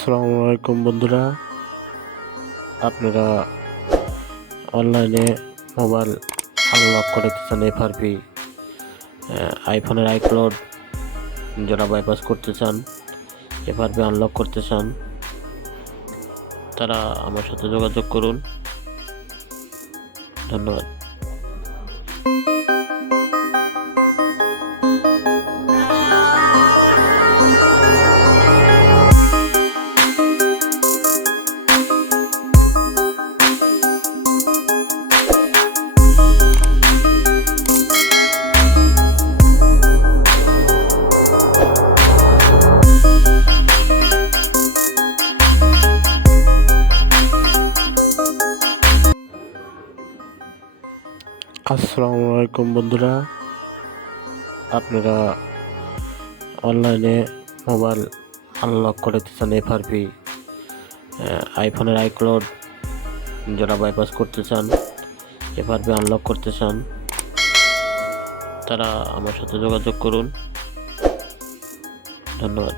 আসসালামু আলাইকুম বন্ধুরা, আপনারা অনলাইনে মোবাইল আনলক করতে চান। এফআরপি আইফোনের আইক্লাউড যারা বাইপাস করতে চান, এফআরপি আনলক করতে চান, তারা আমার সাথে যোগাযোগ করুন। ধন্যবাদ। আসসালামু আলাইকুম বন্ধুরা, আপনারা অনলাইনে মোবাইল আনলক করতে চান। এফআরপি আইফোনের আইক্লাউড যারা বাইপাস করতে চান, এফআরপি আনলক করতে চান, তারা আমার সাথে যোগাযোগ করুন। ধন্যবাদ।